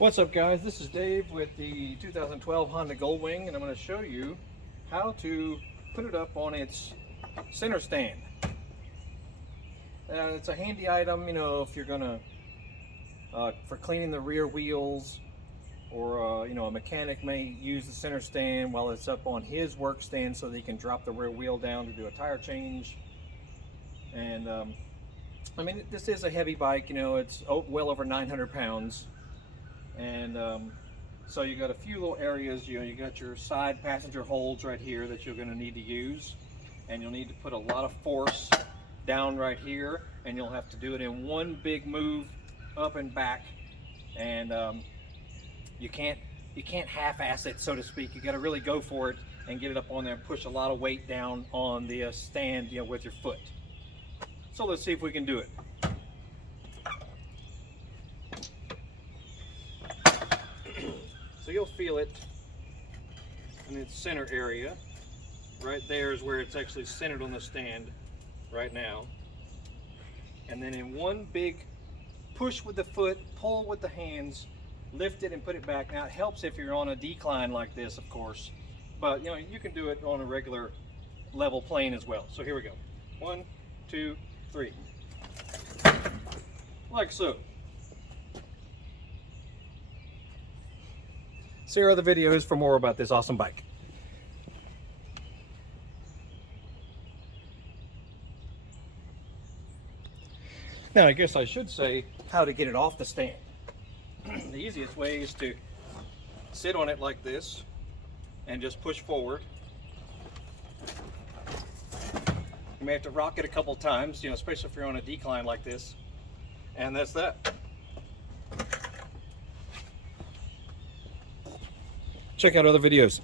What's up, guys? This is Dave with the 2012 Honda GoldWing, and I'm going to show you how to put it up on its center stand. It's a handy item, you know, if you're going to for cleaning the rear wheels, or you know, a mechanic may use the center stand while it's up on his work stand so that he can drop the rear wheel down to do a tire change. And I mean, this is a heavy bike, you know, it's well over 900 pounds. And so you got a few little areas, you know, you got your side passenger holds right here that you're going to need to use, and you'll need to put a lot of force down right here, and you'll have to do it in one big move up and back. And you can't half-ass it, so to speak. You got to really go for it and get it up on there and push a lot of weight down on the stand, you know, with your foot. So let's see if we can do it. So you'll feel it in its center area. Right there is where it's actually centered on the stand right now. And then in one big push with the foot, pull with the hands, lift it and put it back. Now it helps if you're on a decline like this, of course, but you know, you can do it on a regular level plane as well. So here we go. 1, 2, 3. Like so. See our other videos for more about this awesome bike. Now I guess I should say how to get it off the stand. The easiest way is to sit on it like this and just push forward. You may have to rock it a couple times, you know, especially if you're on a decline like this. And that's that. Check out other videos.